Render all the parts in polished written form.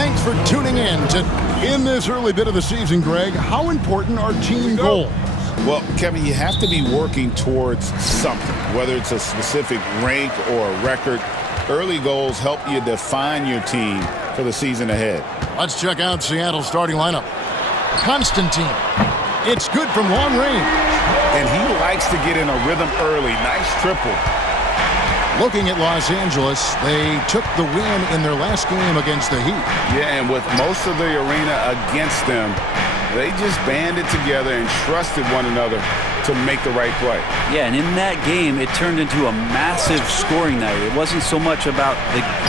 Thanks for tuning in this early bit of the season, Greg. How important are team goals? Well, Kevin, you have to be working towards something, whether it's a specific rank or a record. Early goals help you define your team for the season ahead. Let's check out Seattle's starting lineup. Constantine. It's good from long range. And he likes to get in a rhythm early. Nice triple. Looking at Los Angeles, they took the win in their last game against the Heat. Yeah, and with most of the arena against them, they just banded together and trusted one another to make the right play. Yeah, and in that game, it turned into a massive scoring night. It wasn't so much about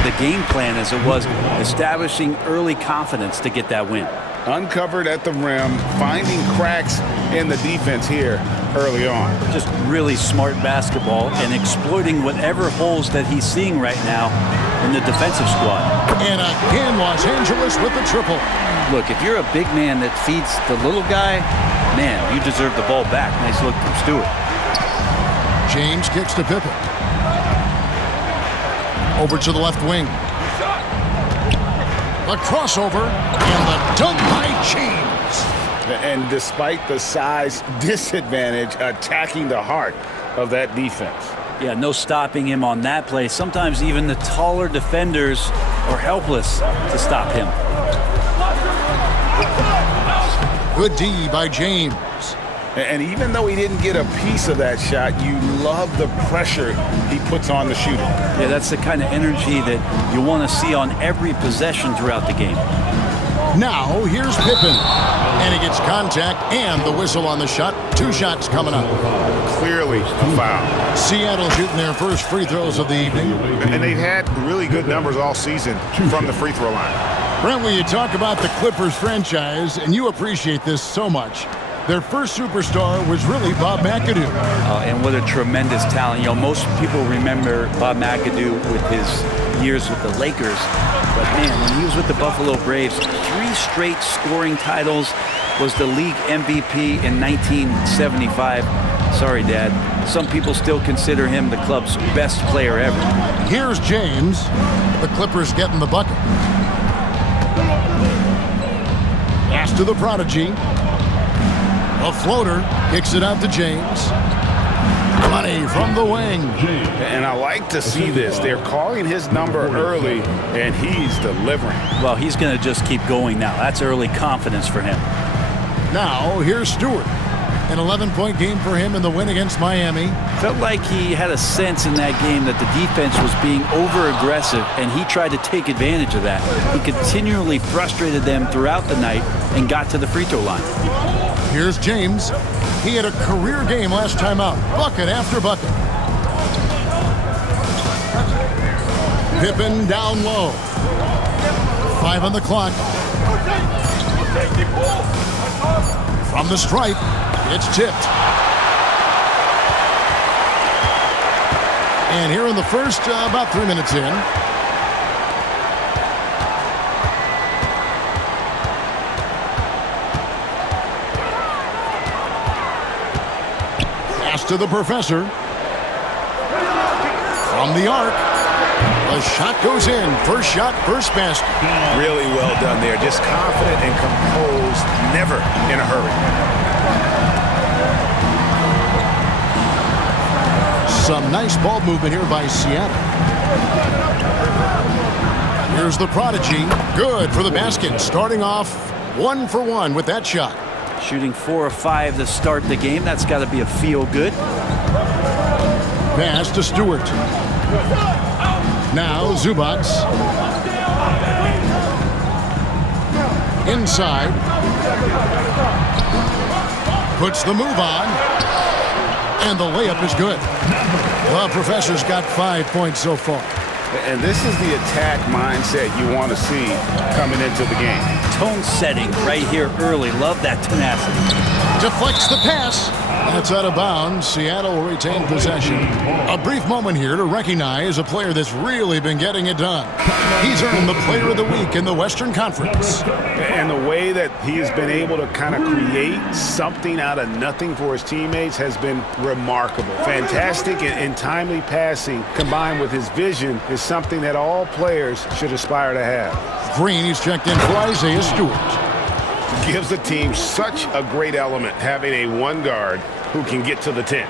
the game plan as it was establishing early confidence to get that win. Uncovered at the rim, finding cracks in the defense here early on. Just really smart basketball and exploiting whatever holes that he's seeing right now in the defensive squad. And again, Los Angeles with the triple. Look, if you're a big man that feeds the little guy, man, you deserve the ball back. Nice look from Stewart. James kicks to Pippen. Over to the left wing. The crossover and the dunk by James. And despite the size disadvantage, attacking the heart of that defense. Yeah, no stopping him on that play. Sometimes even the taller defenders are helpless to stop him. Good D by James. And even though he didn't get a piece of that shot, you love the pressure he puts on the shooter. Yeah, that's the kind of energy that you want to see on every possession throughout the game. Now, here's Pippen. And he gets contact and the whistle on the shot. 2 shots coming up. Clearly a foul. Seattle shooting their first free throws of the evening. And they've had really good numbers all season from the free throw line. Brent, when you talk about the Clippers franchise, and you appreciate this so much, their first superstar was really Bob McAdoo. And what a tremendous talent. You know, most people remember Bob McAdoo with his years with the Lakers. But, man, when he was with the Buffalo Braves, 3 straight scoring titles, was the league MVP in 1975. Sorry, Dad. Some people still consider him the club's best player ever. Here's James. The Clippers getting the bucket. Pass to the prodigy. A floater kicks it out to James. Money from the wing. And I like to see this. They're calling his number early, and he's delivering. Well, he's going to just keep going now. That's early confidence for him. Now, here's Stewart. An 11-point game for him in the win against Miami. Felt like he had a sense in that game that the defense was being over-aggressive, and he tried to take advantage of that. He continually frustrated them throughout the night and got to the free throw line. Here's James. He had a career game last time out. Bucket after bucket. Pippen down low. 5 on the clock. From the stripe, it's tipped. And here in the first, about 3 minutes in. Pass to the professor. From the arc. The shot goes in. First shot, first basket. Really well done there. Just confident and composed, never in a hurry. Some nice ball movement here by Seattle. Here's the prodigy. Good for the basket. Starting off 1 for 1 with that shot. Shooting 4 of 5 to start the game. That's got to be a feel-good. Pass to Stewart. Now Zubac. Inside. Puts the move on. And the layup is good. Well, Professor's got 5 points so far. And this is the attack mindset you want to see coming into the game. Tone setting right here early. Love that tenacity. Deflects the pass. That's out of bounds. Seattle will retain possession. A brief moment here to recognize a player that's really been getting it done. He's earned the Player of the Week in the Western Conference. And the way that he has been able to kind of create something out of nothing for his teammates has been remarkable. Fantastic and timely passing combined with his vision is something that all players should aspire to have. Green, he's checked in for Isaiah Stewart. Gives the team such a great element having a one guard who can get to the 10.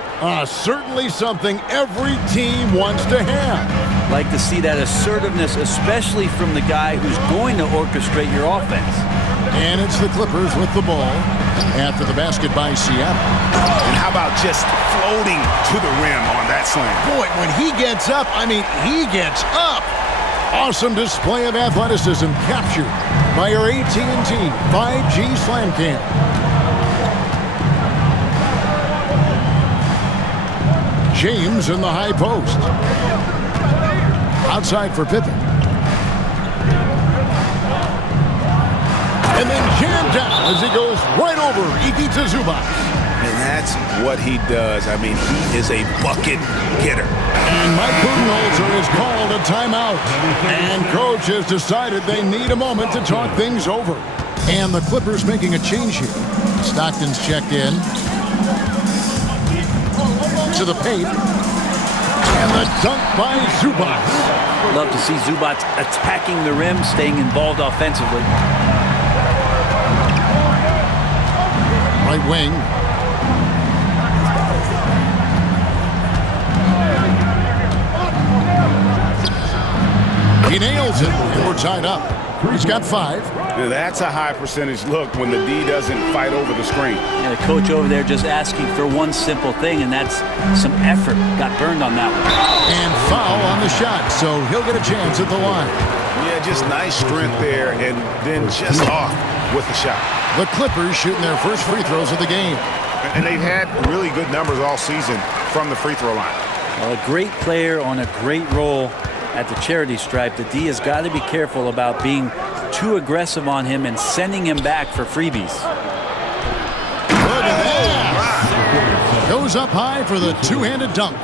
Certainly something every team wants to have. Like to see that assertiveness, especially from the guy who's going to orchestrate your offense. And it's the Clippers with the ball after the basket by Seattle. And how about just floating to the rim on that slam? Boy, when he gets up, I mean, he gets up. Awesome display of athleticism captured by our AT&T 5G Slam Cam. James in the high post. Outside for Pippen. And then jammed down as he goes right over Ivica Zubac. And that's what he does. I mean, he is a bucket getter. And Mike Budenholzer has called a timeout. And coach has decided they need a moment to talk things over. And the Clippers making a change here. Stockton's checked in. To the paint. And the dunk by Zubac. Love to see Zubac attacking the rim, staying involved offensively. Right wing. He nails it, and we're tied up. He's got 5. Now that's a high percentage look when the D doesn't fight over the screen. And the coach over there just asking for one simple thing, and that's some effort. Got burned on that one. And foul on the shot, so he'll get a chance at the line. Yeah, just nice strength there, and then just off with the shot. The Clippers shooting their first free throws of the game. And they've had really good numbers all season from the free throw line. Well, a great player on a great role at the charity stripe. The D has got to be careful about being too aggressive on him and sending him back for freebies. Look at that. Goes up high for the two-handed dunk.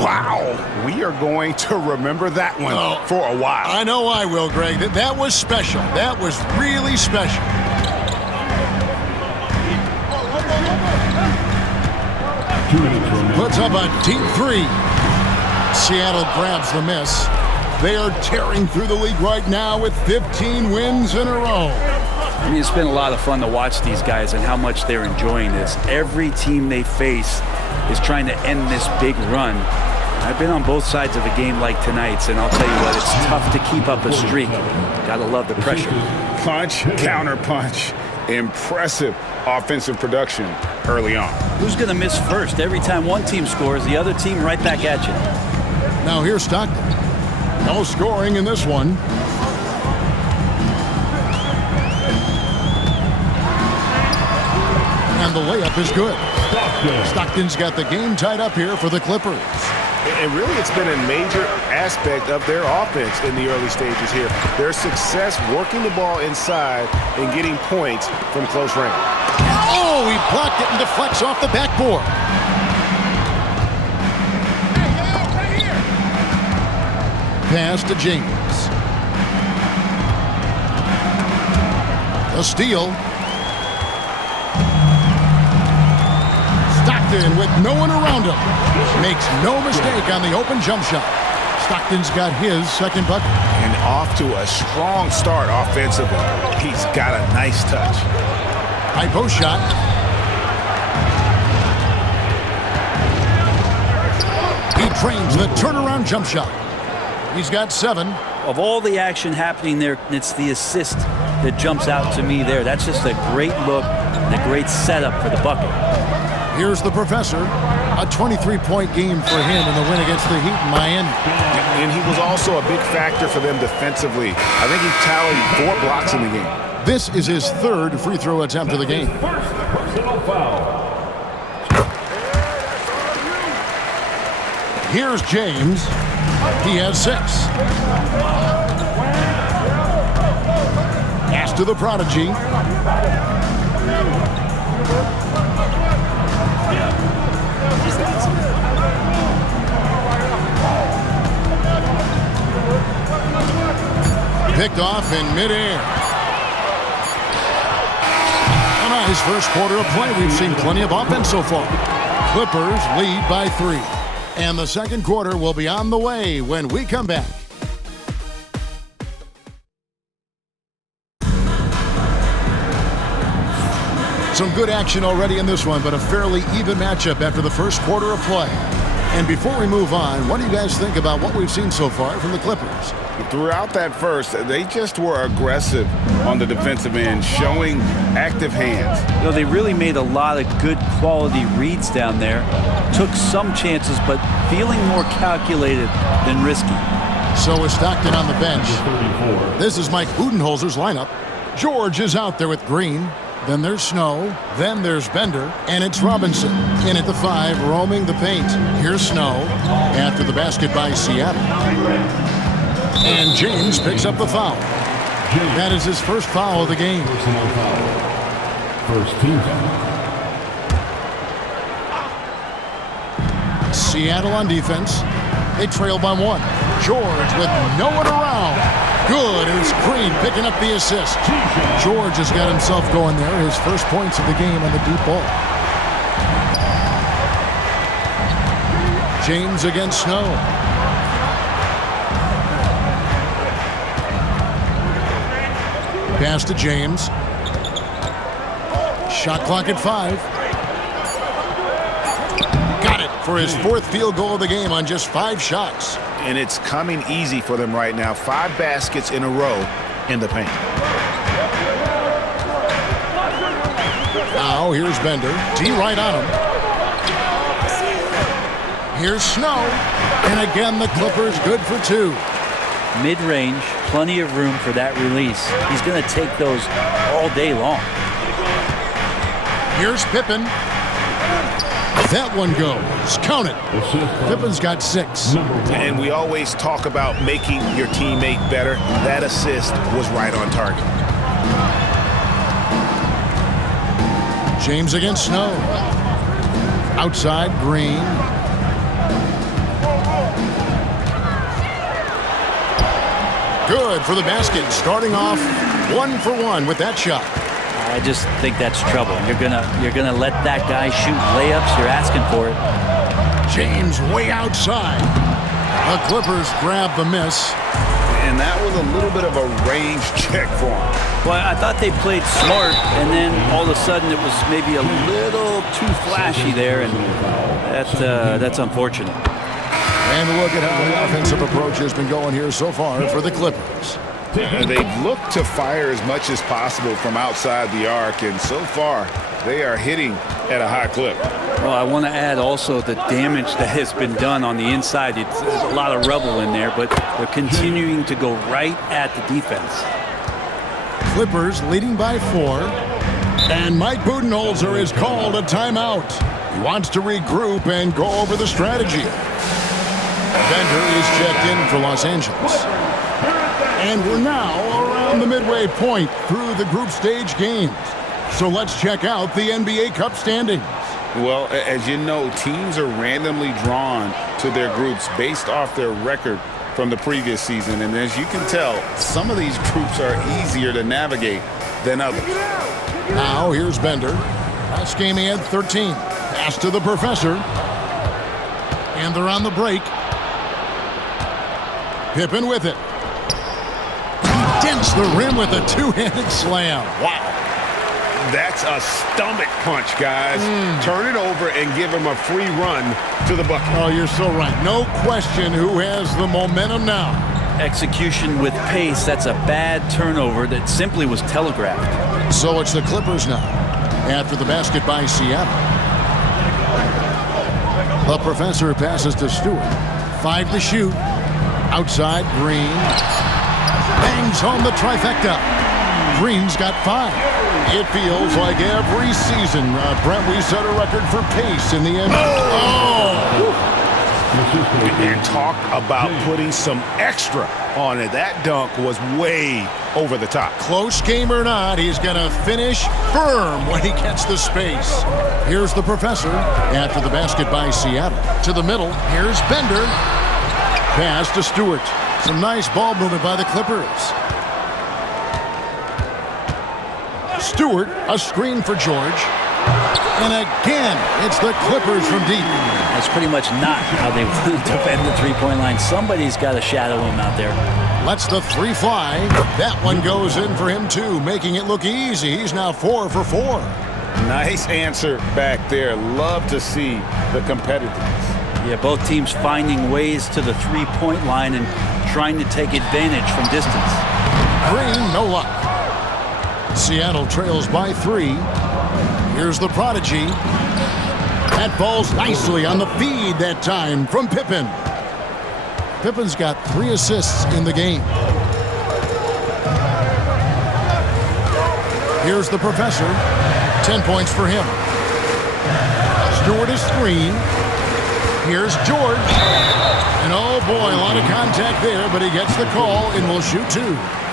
Wow. We are going to remember that one for a while. I know I will, Greg. That was special. That was really special. Puts up a deep 3. Seattle grabs the miss. They are tearing through the league right now with 15 wins in a row. I mean, it's been a lot of fun to watch these guys and how much they're enjoying this. Every team they face is trying to end this big run. I've been on both sides of a game like tonight's, and I'll tell you what, it's tough to keep up a streak. Gotta love the pressure. Punch, counter punch. Impressive offensive production early on. Who's gonna miss first? Every time one team scores, the other team right back at you. Now here's Stockton. No scoring in this one. And the layup is good. Stockton's got the game tied up here for the Clippers. And really, it's been a major aspect of their offense in the early stages here. Their success working the ball inside and getting points from close range. Oh, he blocked it and deflects off the backboard. Pass to James. A steal. Stockton with no one around him. Makes no mistake on the open jump shot. Stockton's got his second bucket. And off to a strong start offensively. He's got a nice touch. High post shot. He trains the turnaround jump shot. He's got 7. Of all the action happening there, it's the assist that jumps out to me there. That's just a great look and a great setup for the bucket. Here's the professor. A 23-point game for him in the win against the Heat in Miami. And he was also a big factor for them defensively. I think he tallied 4 blocks in the game. This is his 3rd free throw attempt of the game. Here's James. He has 6. Pass to the prodigy. Picked off in midair. A nice first quarter of play. We've seen plenty of offense so far. Clippers lead by 3. And the second quarter will be on the way when we come back. Some good action already in this one, but a fairly even matchup after the first quarter of play. And before we move on, what do you guys think about what we've seen so far from the Clippers? Throughout that first, they just were aggressive on the defensive end, showing active hands. You know, they really made a lot of good quality reads down there. Took some chances, but feeling more calculated than risky. So is Stockton on the bench. This is Mike Budenholzer's lineup. George is out there with Green. Then there's Snow. Then there's Bender. And it's Robinson. In at the 5, roaming the paint. Here's Snow after the basket by Seattle. And James picks up the foul. That is his first foul of the game. Personal foul. First team foul. Seattle on defense. They trail by 1. George with no one around. Good, and it's Green picking up the assist. George has got himself going there. His first points of the game on the deep ball. James against Snow. Pass to James. Shot clock at 5. Got it for his 4th field goal of the game on just 5 shots. And it's coming easy for them right now. 5 baskets in a row in the paint. Now here's Bender. D right on him. Here's Snow. And again the Clippers good for 2. Mid-range, plenty of room for that release. He's going to take those all day long. Here's Pippen. That one goes. Count it. Pippen's got 6. And we always talk about making your teammate better. That assist was right on target. James against Snow. Outside, Green. Good for the basket. Starting off 1 for 1 with that shot. I just think that's trouble. You're gonna let that guy shoot layups. You're asking for it. James way outside. The Clippers grab the miss. And that was a little bit of a range check for him. Well, I thought they played smart, and then all of a sudden it was maybe a little too flashy there, and that's unfortunate. And look at how the offensive approach has been going here so far for the Clippers. They've looked to fire as much as possible from outside the arc, and so far they are hitting at a high clip. Well, I want to add also the damage that has been done on the inside. There's a lot of rubble in there, but they're continuing to go right at the defense. Clippers leading by 4. And Mike Budenholzer is called a timeout. He wants to regroup and go over the strategy. Bender is checked in for Los Angeles. And we're now around the midway point through the group stage games. So let's check out the NBA Cup standings. Well, as you know, teams are randomly drawn to their groups based off their record from the previous season. And as you can tell, some of these groups are easier to navigate than others. Now here's Bender. Last game he had 13. Pass to the professor. And they're on the break. Pippen with it. Dents the rim with a 2-handed slam. Wow. That's a stomach punch, guys. Turn it over and give him a free run to the bucket. Oh, you're so right. No question who has the momentum now. Execution with pace, that's a bad turnover that simply was telegraphed. So it's the Clippers now after the basket by Seattle. The professor passes to Stewart. 5 to shoot. Outside, Green. Bangs home the trifecta. Green's got 5. It feels like every season, Brent, we set a record for pace in the NBA. And talk about putting some extra on it. That dunk was way over the top. Close game or not, he's going to finish firm when he gets the space. Here's the professor after the basket by Seattle. To the middle, here's Bender. Pass to Stewart. Some nice ball movement by the Clippers. Stewart, a screen for George. And again, it's the Clippers from deep. That's pretty much not how they defend the three-point line. Somebody's got to shadow him out there. Lets the three fly. That one goes in for him, too, making it look easy. He's now 4 for 4. Nice answer back there. Love to see the competitiveness. Yeah, both teams finding ways to the three-point line and trying to take advantage from distance. Green, no luck. Seattle trails by 3. Here's the prodigy. That falls nicely on the feed that time from Pippen. Pippen's got 3 assists in the game. Here's the professor. 10 points for him. Stewart is screen. Here's George. And oh boy, a lot of contact there, but he gets the call and will shoot 2.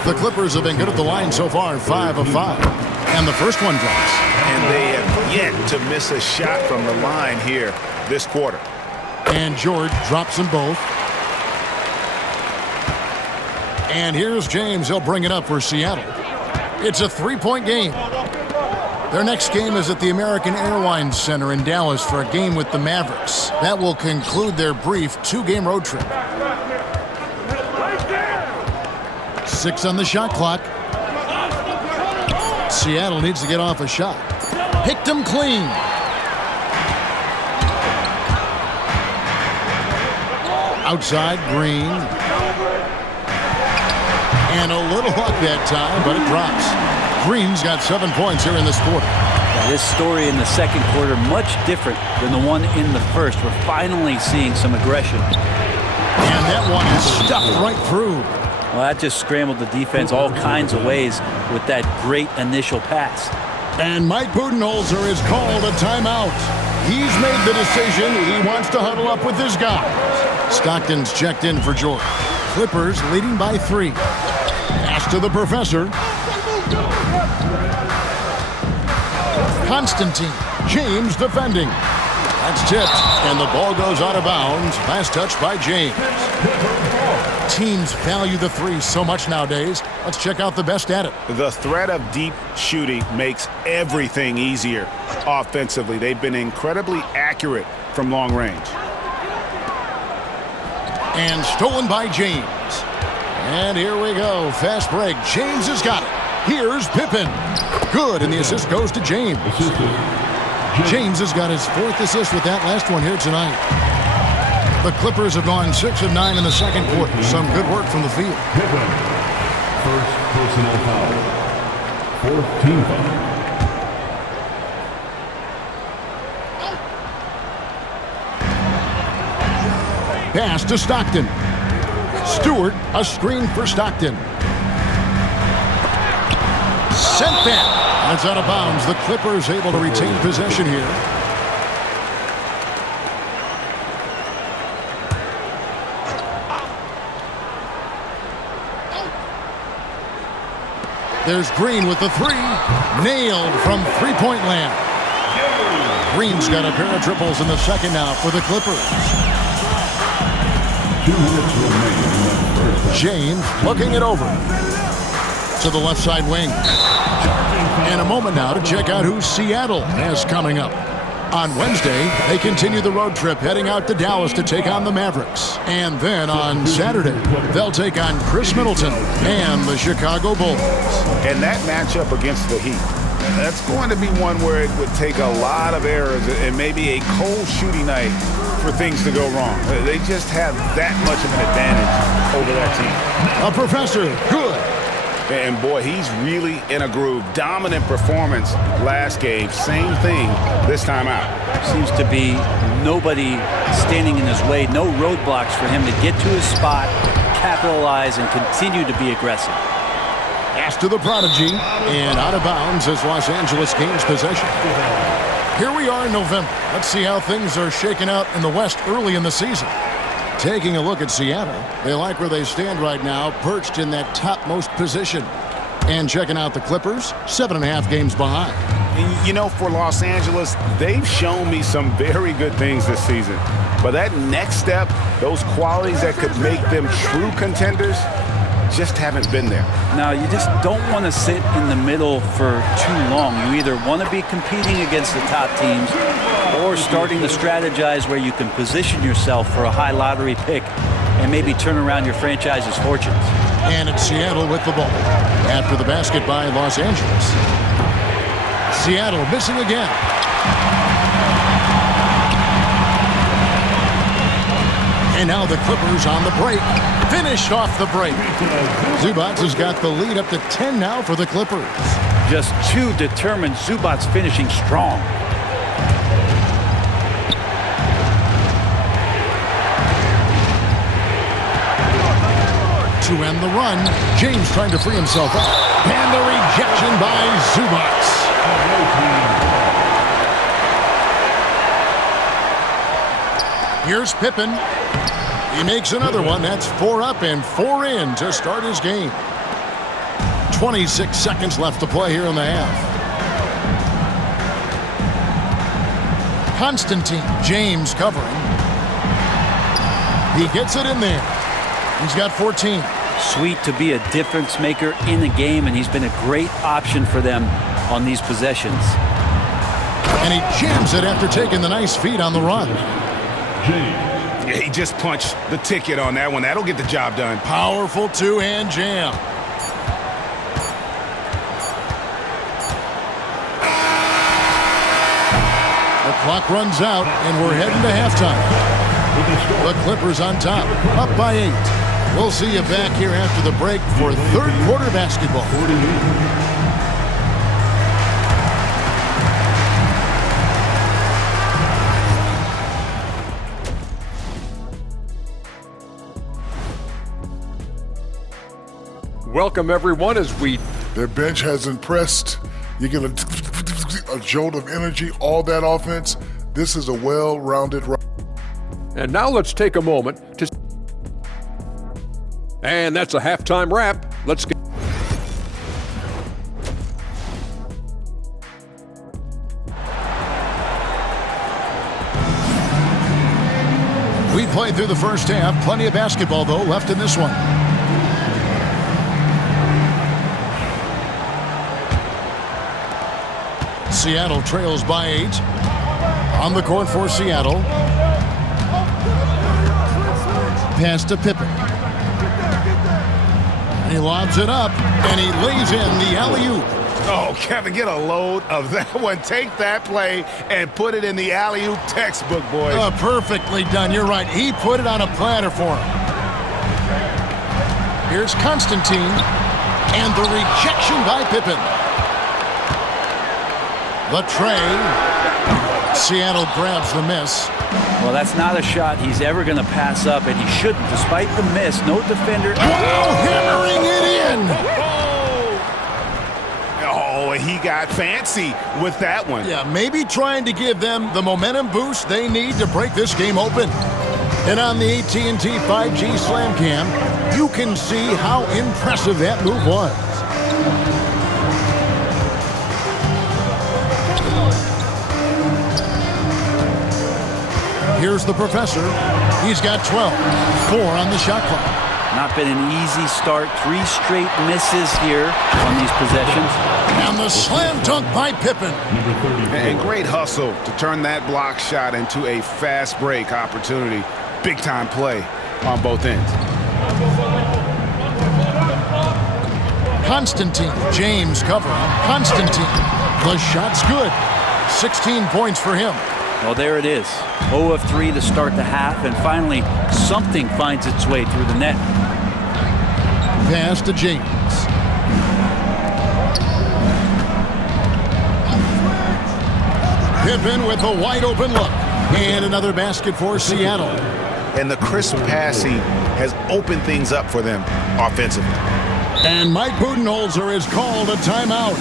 The Clippers have been good at the line so far, 5 of 5. And the first one drops. And they have yet to miss a shot from the line here this quarter. And George drops them both. And here's James. He'll bring it up for Seattle. It's a 3-point game. Their next game is at the American Airlines Center in Dallas for a game with the Mavericks. That will conclude their brief 2-game road trip. 6 on the shot clock. Seattle needs to get off a shot. Picked him clean. Outside, Green. And a little luck that time, but it drops. Green's got 7 points here in this quarter. Yeah, this story in the second quarter, much different than the one in the first. We're finally seeing some aggression. And that one is stuffed right through. Well, that just scrambled the defense all kinds of ways with that great initial pass. And Mike Budenholzer is called a timeout. He's made the decision. He wants to huddle up with his guys. Stockton's checked in for George. Clippers leading by 3. Pass to the professor. Constantine. James defending. That's tipped, and the ball goes out of bounds. Last touch by James. Teams value the 3 so much nowadays. Let's check out the best at it. The threat of deep shooting makes everything easier offensively. They've been incredibly accurate from long range. And stolen by James. And here we go. Fast break. James has got it. Here's Pippen. Good, and the assist goes to James. James has got his 4th assist with that last one here tonight. The Clippers have gone 6 of 9 in the second quarter. Some good work from the field. Pippen. First personal foul. 4th team foul. Pass to Stockton. Stewart, a screen for Stockton. Sent that. And it's out of bounds. The Clippers able to retain possession here. There's Green with the 3. Nailed from three-point land. Green's got a pair of triples in the second now for the Clippers. 2 minutes remaining. James looking it over to the left side wing. And a moment now to check out who Seattle has coming up. On Wednesday, they continue the road trip heading out to Dallas to take on the Mavericks. And then on Saturday, they'll take on Chris Middleton and the Chicago Bulls. And that matchup against the Heat, that's going to be one where it would take a lot of errors and maybe a cold shooting night for things to go wrong. They just have that much of an advantage over that team. A professor, good. And boy, he's really in a groove. Dominant performance last game. Same thing this time out. Seems to be nobody standing in his way. No roadblocks for him to get to his spot, capitalize, and continue to be aggressive. Pass to the prodigy, and out of bounds as Los Angeles gains possession. Here we are in November. Let's see how things are shaking out in the West early in the season. Taking a look at Seattle, they like where they stand right now, perched in that topmost position. And checking out the Clippers, 7.5 games behind. You know, for Los Angeles, they've shown me some very good things this season. But that next step, those qualities that could make them true contenders, just haven't been there. Now, you just don't want to sit in the middle for too long. You either want to be competing against the top teams or starting to strategize where you can position yourself for a high lottery pick and maybe turn around your franchise's fortunes. And it's Seattle with the ball after the basket by Los Angeles. Seattle missing again. And now the Clippers on the break. Finished off the break. Zubac has got the lead up to 10 now for the Clippers. Just too determined. Zubac finishing strong. To end the run, James trying to free himself up. And the rejection by Zubac. Here's Pippen. He makes another one. That's 4 up and 4 in to start his game. 26 seconds left to play here in the half. Constantine, James covering. He gets it in there. He's got 14. Sweet to be a difference maker in the game, and he's been a great option for them on these possessions. And he jams it after taking the nice feed on the run. Yeah, he just punched the ticket on that one. That'll get the job done. Powerful two-hand jam. The clock runs out, and we're heading to halftime. The Clippers on top, up by 8. We'll see you back here after the break for third quarter basketball. Welcome, everyone, as we... Their bench has impressed. You get a jolt of energy, all that offense. This is a well-rounded... And now let's take a moment to... And that's a halftime wrap. Let's get... We played through the first half. Plenty of basketball, though, left in this one. Seattle trails by 8. On the court for Seattle. Pass to Pippen. And he lobs it up, and he lays in the alley-oop. Oh, Kevin, get a load of that one. Take that play and put it in the alley-oop textbook, boys. Perfectly done. You're right. He put it on a platter for him. Here's Constantine, and the rejection by Pippen. The tray. Seattle grabs the miss. Well, that's not a shot he's ever going to pass up, and he shouldn't. Despite the miss, no defender... Hammering it in! Oh, he got fancy with that one. Yeah, maybe trying to give them the momentum boost they need to break this game open. And on the AT&T 5G Slam Cam, you can see how impressive that move was. Here's the professor. He's got 12. 4 on the shot clock. Not been an easy start. 3 straight misses here on these possessions. And the slam dunk by Pippen. And great hustle to turn that block shot into a fast break opportunity. Big time play on both ends. Constantine, James covering. Constantine, the shot's good. 16 points for him. Well, there it is. 0 of 3 to start the half, and finally something finds its way through the net. Pass to James. Pippen with a wide open look. And another basket for Seattle. And the crisp passing has opened things up for them offensively. And Mike Budenholzer has called a timeout.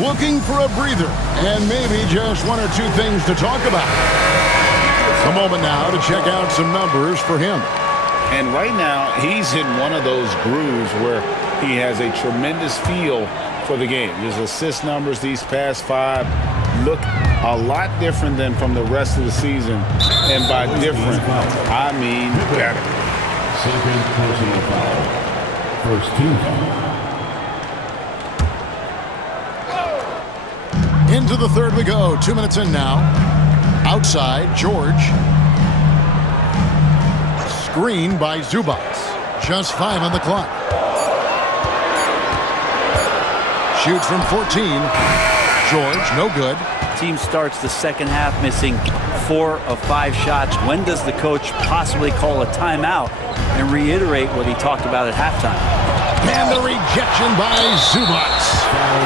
Looking for a breather and maybe just 1 or 2 things to talk about. A moment now to check out some numbers for him. And right now, he's in one of those grooves where he has a tremendous feel for the game. His assist numbers these past 5 look a lot different than from the rest of the season. And by different, I mean better. Second personal foul. First team foul. Into the third we go. 2 minutes in now. Outside, George. Screen by Zubac. Just 5 on the clock. Shoots from 14. George, no good. Team starts the second half missing 4 of 5 shots. When does the coach possibly call a timeout and reiterate what he talked about at halftime? And the rejection by Zubac.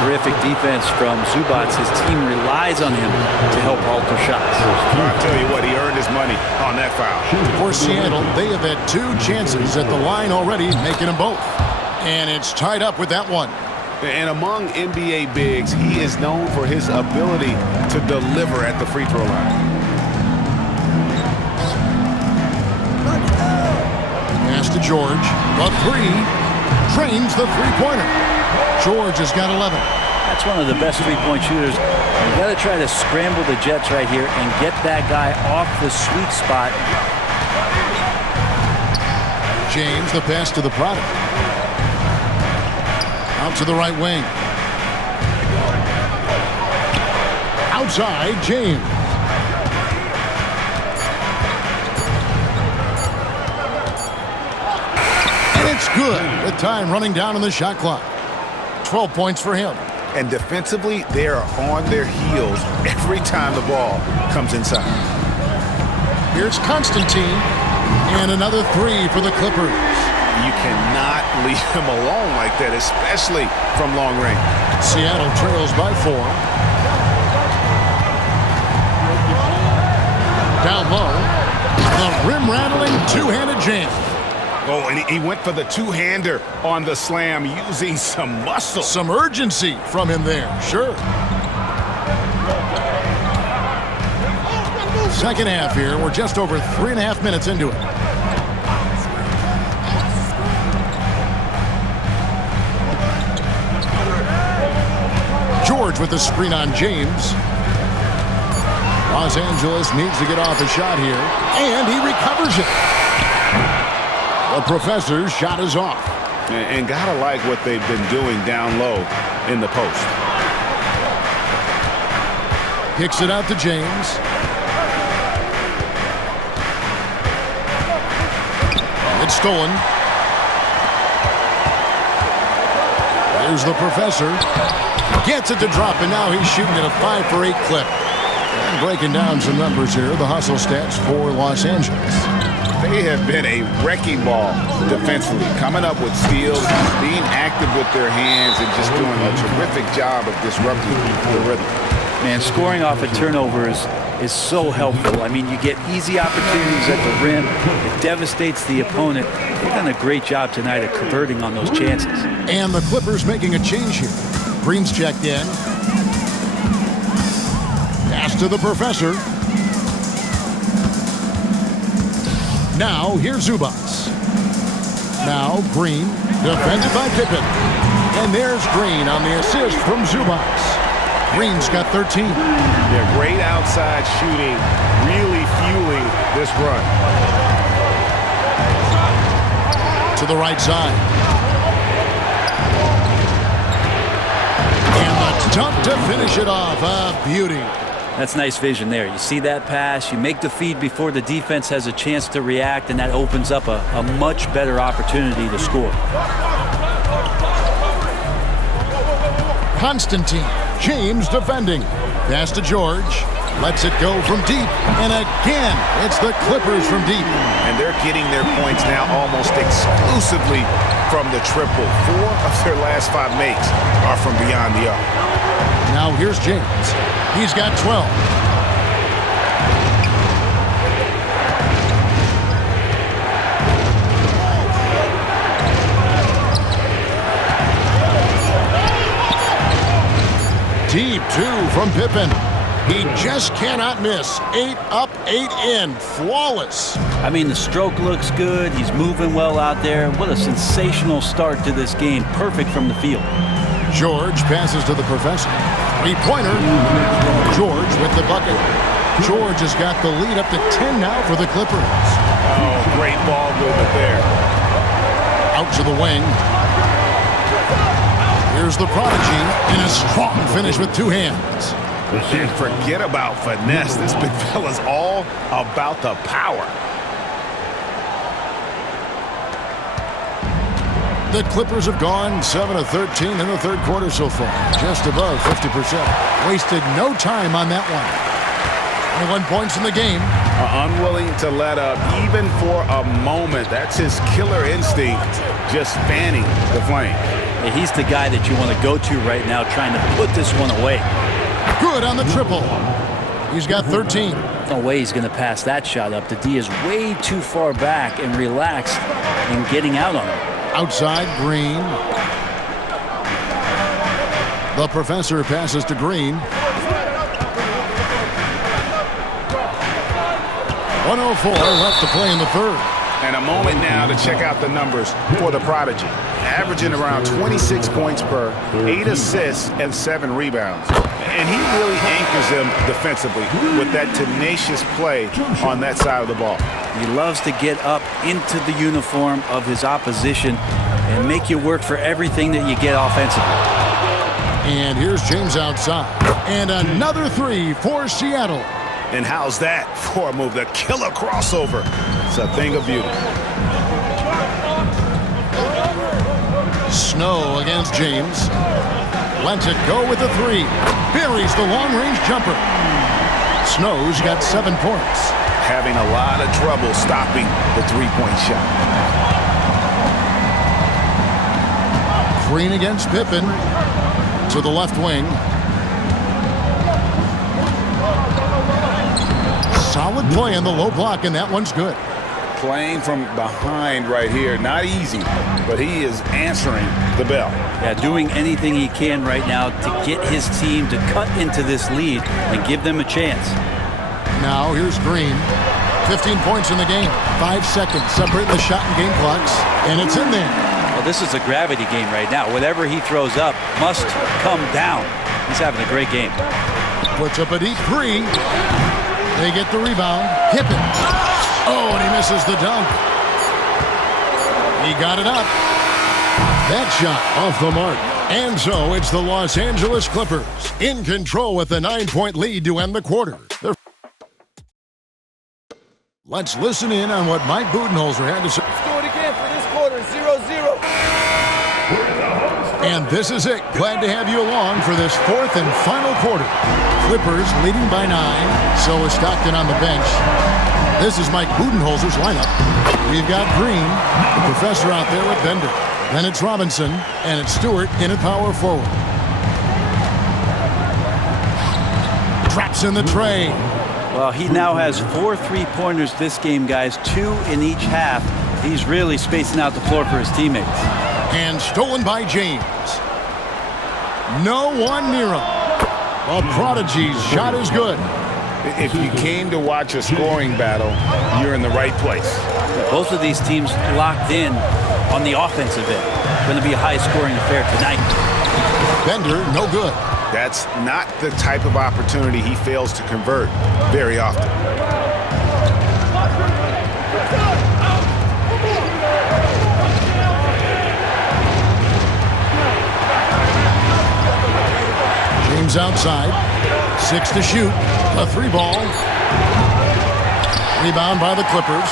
Terrific defense from Zubac. His team relies on him to help alter shots. I'll tell you what, he earned his money on that foul. For Seattle, they have had 2 chances at the line already, making them both. And it's tied up with that one. And among NBA bigs, he is known for his ability to deliver at the free throw line. Pass to George. A 3. Drains the three-pointer. George has got 11. That's one of the best three-point shooters. You got to try to scramble the Jets right here and get that guy off the sweet spot. James, the pass to the product. Out to the right wing. Outside, James. And it's good. With time running down on the shot clock. 12 points for him. And defensively, they are on their heels every time the ball comes inside. Here's Constantine. And another 3 for the Clippers. You cannot leave him alone like that, especially from long range. Seattle trails by 4. Down low. The rim-rattling two-handed jam. Oh, and he went for the two-hander on the slam using some muscle. Some urgency from him there, sure. Second half here. We're just over 3.5 minutes into it. George with the screen on James. Los Angeles needs to get off a shot here, and he recovers it. The Professor's shot is off. And gotta like what they've been doing down low in the post. Kicks it out to James. It's stolen. There's the Professor. Gets it to drop, and now he's shooting at a 5 for 8 clip. And breaking down some numbers here, the hustle stats for Los Angeles. They have been a wrecking ball defensively, coming up with steals, being active with their hands, and just doing a terrific job of disrupting the rhythm. Man, scoring off of turnovers is so helpful. I mean, you get easy opportunities at the rim. It devastates the opponent. They've done a great job tonight of converting on those chances. And the Clippers making a change here. Green's checked in. Pass to the Professor. Now, here's Zubac. Now, Green, defended by Pippen. And there's Green on the assist from Zubac. Green's got 13. They're great outside shooting, really fueling this run. To the right side. And the dunk to finish it off. A beauty. That's nice vision there. You see that pass, you make the feed before the defense has a chance to react, and that opens up a much better opportunity to score. Constantine. James defending. Pass to George. Lets it go from deep. And again, it's the Clippers from deep. And they're getting their points now almost exclusively from the triple. 4 of their last 5 makes are from beyond the arc. Now here's James. He's got 12. Deep 2 from Pippen. He just cannot miss. 8 up, 8 in. Flawless. I mean, the stroke looks good. He's moving well out there. What a sensational start to this game. Perfect from the field. George passes to the Professor. Three-pointer. George with the bucket. George has got the lead up to 10 now for the Clippers. Oh, great ball movement there. Out to the wing. Here's the prodigy in a strong finish with two hands. And forget about finesse. This big fella's all about the power. The Clippers have gone 7 of 13 in the third quarter so far, just above 50%. Wasted no time on that one. 21 points in the game. Unwilling to let up even for a moment. That's his killer instinct, just fanning the flame. Yeah, he's the guy that you want to go to right now, trying to put this one away. Good on the triple. He's got 13. No way he's going to pass that shot up. The D is way too far back and relaxed in getting out on him. Outside, Green. The professor passes to Green. 1:04 left to play in the third. And a moment now to check out the numbers for the prodigy. Averaging around 26 points per, 8 assists, and 7 rebounds. And he really anchors them defensively with that tenacious play on that side of the ball. He loves to get up into the uniform of his opposition and make you work for everything that you get offensively. And here's James outside. And another three for Seattle. And how's that for a move? The killer crossover. It's a thing of beauty. Snow against James. Lets it go with a three. Buries the long-range jumper. Snow's got 7 points. Having a lot of trouble stopping the three-point shot. Green against Pippen to the left wing. Solid play in the low block, and that one's good. Playing from behind right here. Not easy, but he is answering the bell. Yeah, doing anything he can right now to get his team to cut into this lead and give them a chance. Now here's Green. 15 points in the game. 5 seconds separating the shot and game clocks, and it's in there. Well, this is a gravity game right now. Whatever he throws up must come down. He's having a great game. Puts up a deep three. They get the rebound. Pippen. Oh, and he misses the dunk. He got it up. That shot off the mark. And so it's the Los Angeles Clippers in control with a 9-point lead to end the quarter. Let's listen in on what Mike Budenholzer had to say. Let's do it again for this quarter, 0-0. And this is it. Glad to have you along for this fourth and final quarter. Clippers leading by 9. So is Stockton on the bench. This is Mike Budenholzer's lineup. We've got Green, the professor out there with Bender. Then it's Robinson, and it's Stewart in at power forward. Traps in the tray. Well, he now has 4 3-pointers this game, guys. 2 in each half. He's really spacing out the floor for his teammates. And stolen by James. No one near him. A prodigy's shot is good. If you came to watch a scoring battle, you're in the right place. Both of these teams locked in on the offensive end. Going to be a high-scoring affair tonight. Bender, no good. That's not the type of opportunity he fails to convert very often. James outside. 6 to shoot. A 3-ball. Rebound by the Clippers.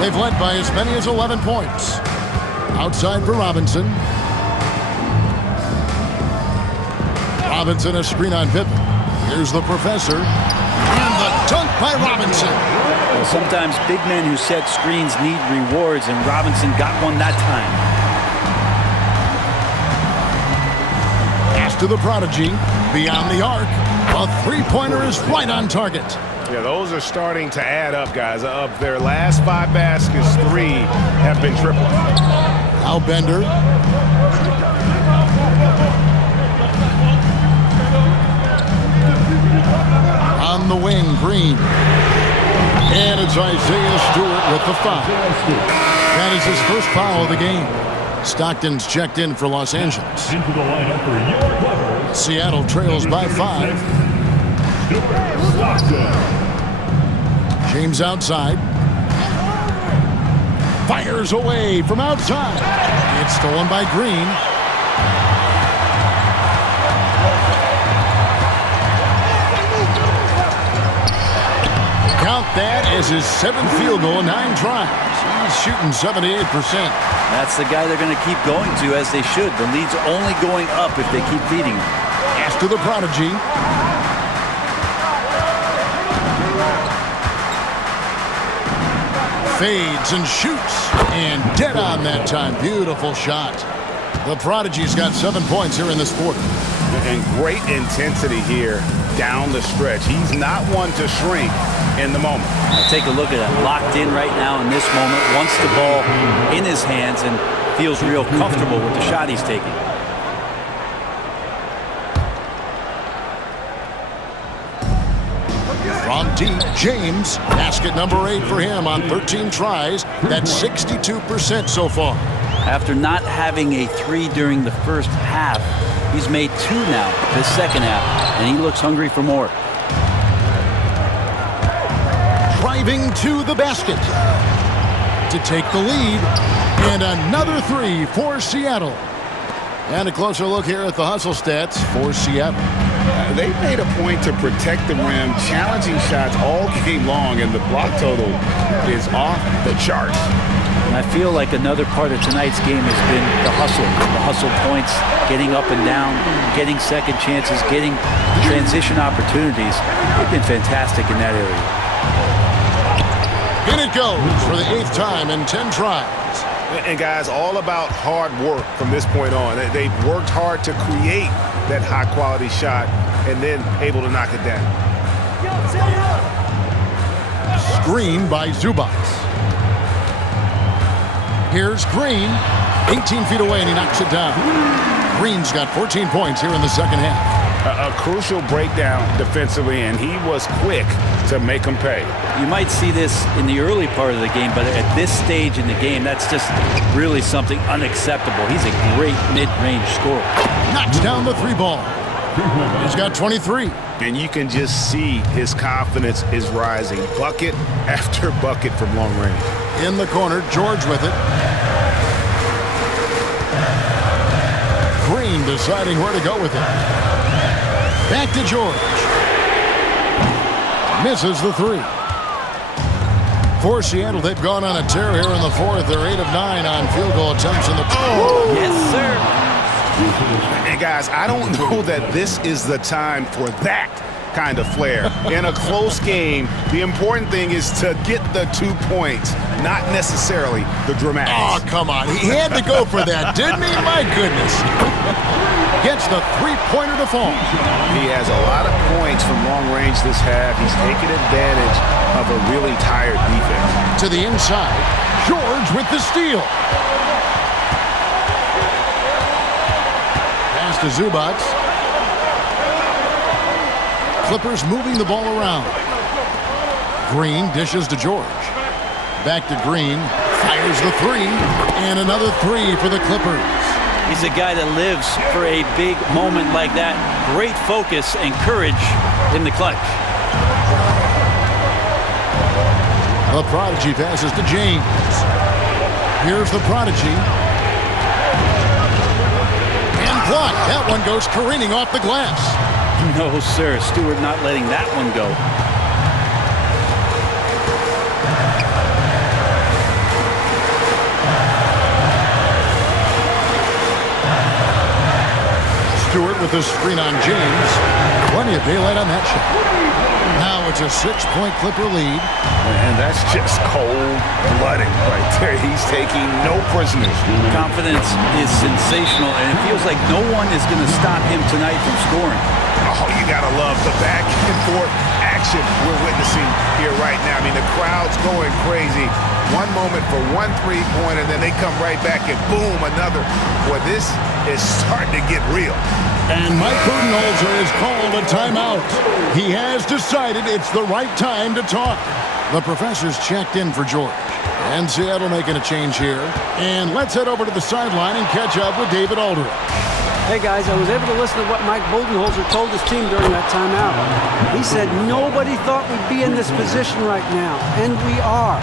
They've led by as many as 11 points. Outside for Robinson. Robinson, a screen on Pippen. Here's the professor. And the dunk by Robinson. Well, sometimes big men who set screens need rewards, and Robinson got one that time. Pass to the prodigy. Beyond the arc. A 3-pointer is right on target. Yeah, those are starting to add up, guys. Of their last 5 baskets, 3 have been triples. Now Bender. On the wing, Green. And it's Isaiah Stewart with the foul. That is his first foul of the game. Stockton's checked in for Los Angeles. Into the lineup for your Clippers. Seattle trails by 5. James outside. Fires away from outside. It's stolen by Green. has his 7th field goal in 9 tries. He's shooting 78%. That's the guy they're going to keep going to, as they should. The lead's only going up if they keep feeding him. Pass to the prodigy. Fades and shoots. And dead on that time. Beautiful shot. The prodigy's got 7 points here in this quarter. And great intensity here down the stretch. He's not one to shrink in the moment. Now take a look at him. Locked in right now in this moment. Wants the ball in his hands and feels real comfortable with the shot he's taking. From deep, James. Basket number 8 for him on 13 tries. That's 62% so far. After not having a 3 during the first half, he's made 2 now this second half, and he looks hungry for more. Driving to the basket to take the lead, and another 3 for Seattle. And a closer look here at the hustle stats for Seattle. They made a point to protect the rim, challenging shots all game long, and the block total is off the charts. And I feel like another part of tonight's game has been the hustle points, getting up and down, getting second chances, getting transition opportunities. They've been fantastic in that area. In it goes for the 8th time in 10 tries. And guys, all about hard work from this point on. They've worked hard to create that high-quality shot and then able to knock it down. Screen by Zubac. Here's Green, 18 feet away, and he knocks it down. Green's got 14 points here in the second half. A crucial breakdown defensively, and he was quick to make them pay. You might see this in the early part of the game, but at this stage in the game, that's just really something unacceptable. He's a great mid-range scorer. Knocks down the 3 ball. He's got 23. And you can just see his confidence is rising. Bucket after bucket from long range. In the corner, George with it. Green deciding where to go with it. Back to George. Misses the 3. For Seattle, they've gone on a tear here in the 4th. They're 8 of 9 on field goal attempts in the... Oh! Yes, sir. And guys, I don't know that this is the time for that kind of flair. In a close game, the important thing is to get the 2 points, not necessarily the dramatics. Oh, come on. He had to go for that, didn't he? My goodness. Gets the 3-pointer to fall. He has a lot of points from long range this half. He's taken advantage of a really tired defense. To the inside, George with the steal. Pass to Zubac. Clippers moving the ball around. Green dishes to George. Back to Green. Fires the 3. And another 3 for the Clippers. He's a guy that lives for a big moment like that. Great focus and courage in the clutch. The prodigy passes to James. Here's the prodigy. And blocked. That one goes careening off the glass. No, sir. Stewart not letting that one go. Stewart with the screen on James. Plenty of daylight on that shot. Now it's a 6-point Clipper lead. And that's just cold-blooded right there. He's taking no prisoners. Confidence is sensational, and it feels like no one is going to stop him tonight from scoring. Oh, you gotta love the back and forth action we're witnessing here right now. I mean, the crowd's going crazy. One moment for one 3-pointer, and then they come right back and boom, another. Boy, this is starting to get real. And Mike Budenholzer has called a timeout. He has decided it's the right time to talk. The professor's checked in for George. And Seattle making a change here. And let's head over to the sideline and catch up with David Aldridge. Hey guys, I was able to listen to what Mike Budenholzer told his team during that timeout. He said nobody thought we'd be in this position right now, and we are.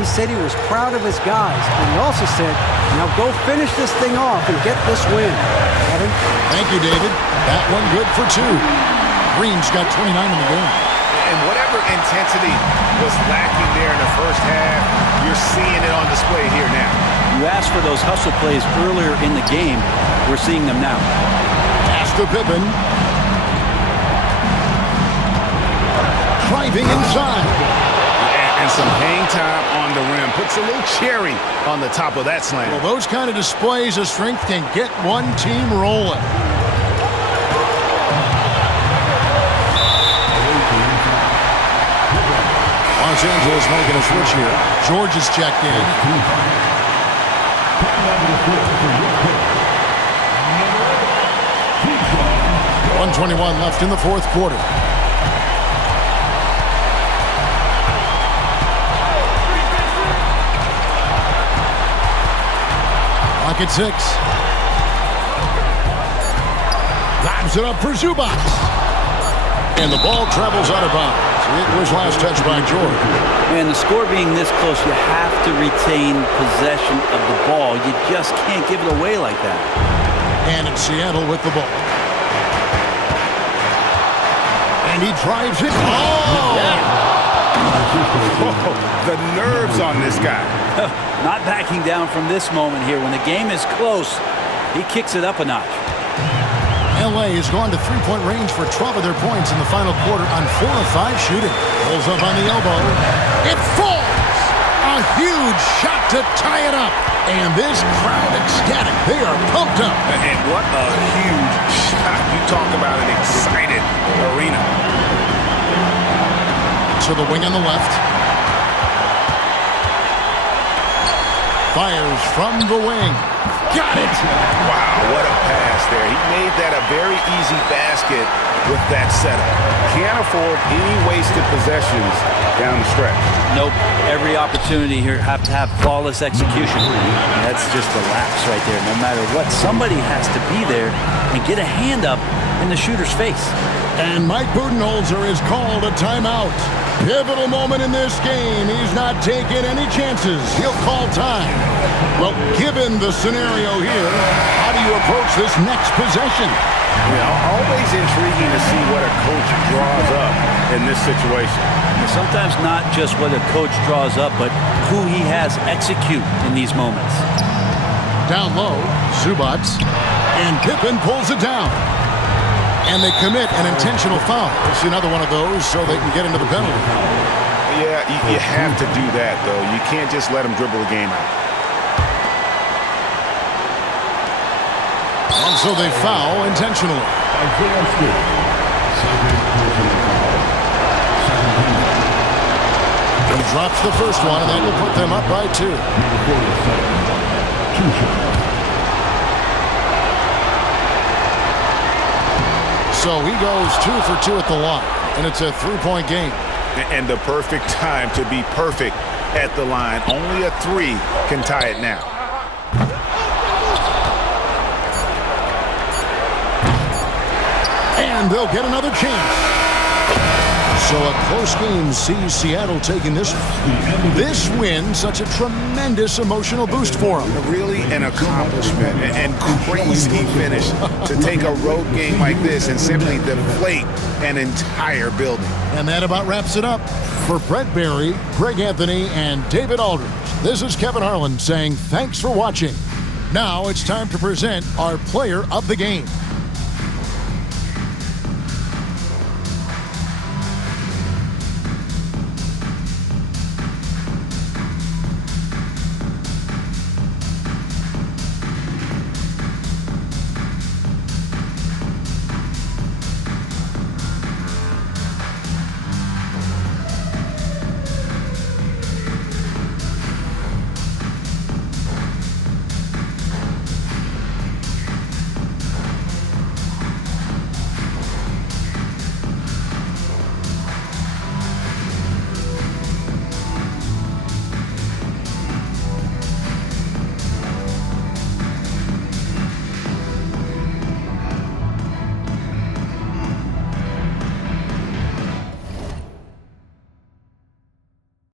He said he was proud of his guys, and he also said, now go finish this thing off and get this win. Kevin? Thank you, David. That one good for 2. Green's got 29 in the game. And whatever intensity was lacking there in the first half, you're seeing it on display here now. You asked for those hustle plays earlier in the game. We're seeing them now. Pass to Pippen. Driving inside. And some hang time on the rim. Puts a little cherry on the top of that slam. Well, those kind of displays of strength can get one team rolling. Los Angeles making a switch here. George is checked in. 1:21 left in the fourth quarter. Clock at 6. Lobs it up for Zubac. And the ball travels out of bounds. It was last touched by George. And the score being this close, you have to retain possession of the ball. You just can't give it away like that. And it's Seattle with the ball. And he drives it. Oh! Whoa, the nerves on this guy. Not backing down from this moment here. When the game is close, he kicks it up a notch. LA has gone to three-point range for 12 of their points in the final quarter on 4 of 5 shooting. Pulls up on the elbow. It falls! A huge shot to tie it up. And this crowd ecstatic. They are pumped up. And what a huge shot. You talk about an excited arena. To the wing on the left. Fires from the wing. Got it! Wow, what a pass there. He made that a very easy basket with that setup. Can't afford any wasted possessions down the stretch. Nope. Every opportunity here have to have flawless execution. That's just a lapse right there. No matter what, somebody has to be there and get a hand up in the shooter's face. And Mike Budenholzer is called a timeout. Pivotal moment in this game. He's not taking any chances. He'll call time. Well, given the scenario here, how do you approach this next possession? You know, always intriguing to see what a coach draws up in this situation. Sometimes not just what a coach draws up, but who he has execute in these moments. Down low, Zubac, and Pippen pulls it down. And they commit an intentional foul. It's another one of those so they can get into the penalty. Yeah, you have to do that, though. You can't just let them dribble the game out. And so they foul intentionally. He drops the first one, and that will put them up by 2. So he goes 2 for 2 at the line, and it's a 3-point game. And the perfect time to be perfect at the line. Only a 3 can tie it now. And they'll get another chance. So a close game sees Seattle taking this win, such a tremendous emotional boost for them. Really an accomplishment and crazy finish to take a road game like this and simply deflate an entire building. And that about wraps it up. For Brent Barry, Greg Anthony, and David Aldridge, this is Kevin Harlan saying thanks for watching. Now it's time to present our player of the game.